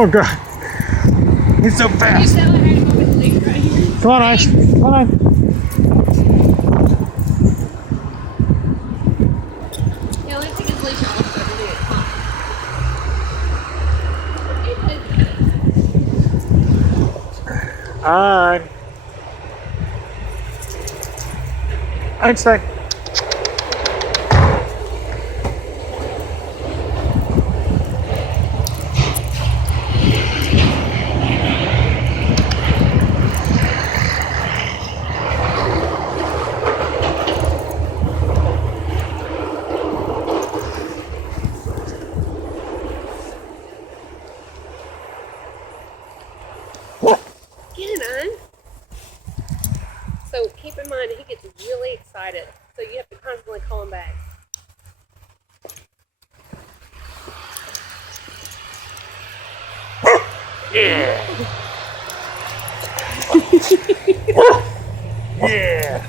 Oh god. He's so fast. Come on, Ice. Come on. Yeah, let's take his leash off so I can do it. On. Einstein. Get it on. So keep in mind, he gets really excited. So you have to constantly call him back. Yeah. Yeah.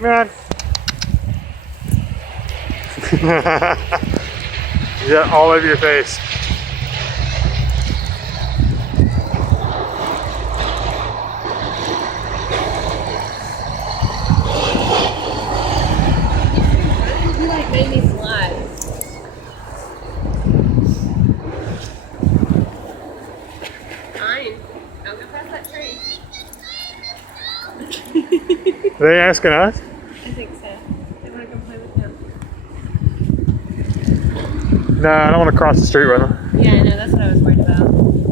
Man. You got all over your face. You like made me slide. Fine. I'll go past that tree. Are they asking us? I think so. They want to come play with him. No, I don't want to cross the street with them. Yeah, I know. That's what I was worried about.